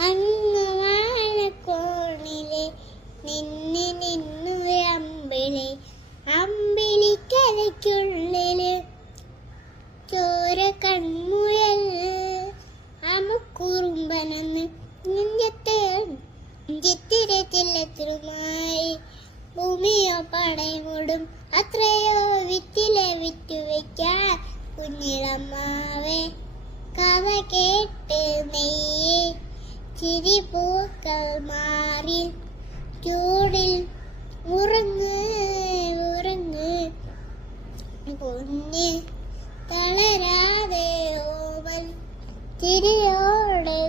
അങ്ങ് വാഴക്കോണിലെ നിന്നുരമ്പിളി അമ്പിളിക്കലയ്ക്കുള്ളില് ചോര കൺമുയൽ അമുക്കുറുമ്പനെന്ന് ചിത്തിരത്തിലെത്തുമായി ഭൂമിയോ പടയുമൂടും അത്രയോ വിറ്റിലെ വിറ്റുവയ്ക്കാൻ കുഞ്ഞിളമ്മാവേ കഥ കേട്ട് നെയ്യേ ചിരിപ്പൂക്കൾ മാറി ചൂടിൽ ഉറങ്ങ് ഉറങ്ങ് കുഞ്ഞ് തളരാതെ ഓവൽ തിരിയോടെ